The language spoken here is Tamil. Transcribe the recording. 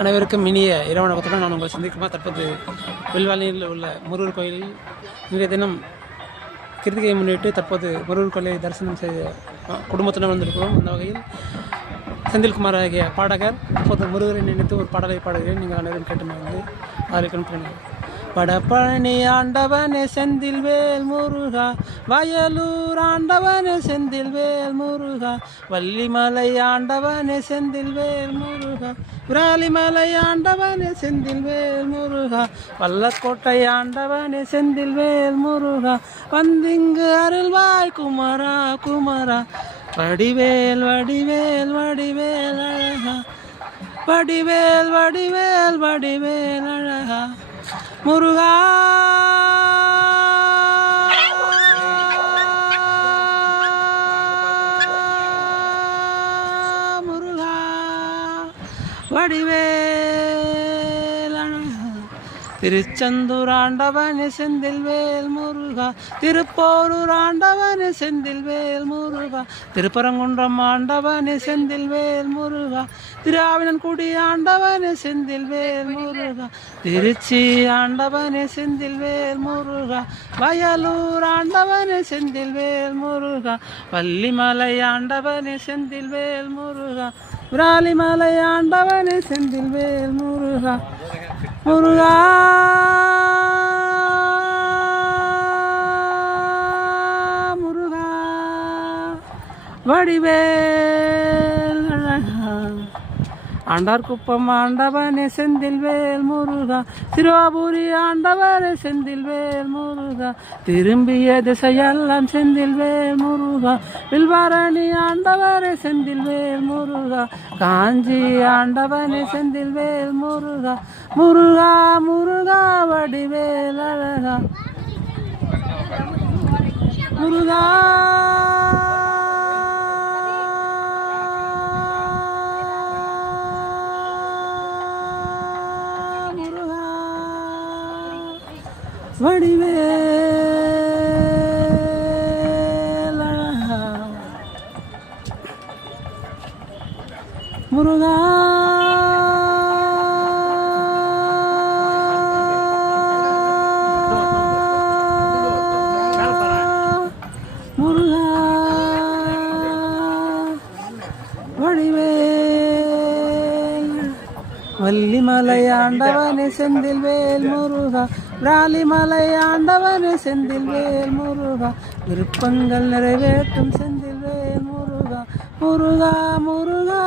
அனைவருக்கும் இனிய இரவு வணக்கத்துடன் நான் உங்களை சந்திக்குமா. தற்போது வில்வாலியில் உள்ள முருகர் கோயிலில் இன்றைய தினம் கிருத்திகையை முன்னிட்டு தற்போது முருகர் கோயிலை தரிசனம் செய்த குடும்பத்துடன் வந்திருக்கிறோம். அந்த வகையில் செந்தில்குமார் ஆகிய பாடகர் அப்போது முருகரை நினைத்து ஒரு பாடலை பாடுகிறேன். நீங்கள் அனைவரும் கேட்டு வந்து ஆரோக்கியம். வடபழனி ஆண்டவனே செந்தில்வேல் முருகா, வயலூர் ஆண்டவனே செந்தில்வேல் முருகா, வள்ளிமலை ஆண்டவனே செந்தில்வேல் முருகா, விராலிமலை ஆண்டவனே செந்தில்வேல் முருகா, வல்லக்கோட்டை ஆண்டவனே செந்தில்வேல் முருகா, வந்திங்கு அருள்வாய் குமரா குமரா, வடிவேல் வடிவேல் வடிவேல் அழகா, வடிவேல் வடிவேல் வடிவேல் அழகா முருகா. முருகா வடிவேல் அழகா, திருச்செந்தூர் ஆண்டவனே செந்தில்வேல் முருகா, திருப்போரூர் ஆண்டவனே செந்தில்வேல் முருகா, திருப்பரங்குன்றம் ஆண்டவனே செந்தில்வேல் முருகா, திருஆவினன்குடி ஆண்டவனே செந்தில்வேல் முருகா, திருச்சி ஆண்டவனே செந்தில்வேல் முருகா, வயலூர் ஆண்டவனே செந்தில்வேல் முருகா, வள்ளிமலை ஆண்டவனே செந்தில்வேல் முருகா, விராலிமலை ஆண்டவனே செந்தில்வேல் முருகா முருகா. முருகா வடிவேல் அழகா, ஆண்டார்குப்பம் ஆண்டவனே செந்தில்வேல் முருகா, சிறுவாபுரி ஆண்டவனே செந்தில்வேல் முருகா, திரும்பிய திசையெல்லாம் செந்தில்வேல் முருகா, வில்வாரணி ஆண்டவனே செந்தில்வேல் முருகா, காஞ்சி ஆண்டவனே செந்தில்வேல் முருகா, முருகா முருகா வடிவேல் அழகா முருகா. வடிவேல் அழகா முருகா. முருகா வடிவேல், வள்ளிமலை ஆண்டவனே செந்தில்வேல் முருகா, விராலிமலை ஆண்டவனே செந்தில்வேல் முருகா, விருப்பங்கள் நிறைவேற்றும் செந்தில்வேல் முருகா முருகா முருகா.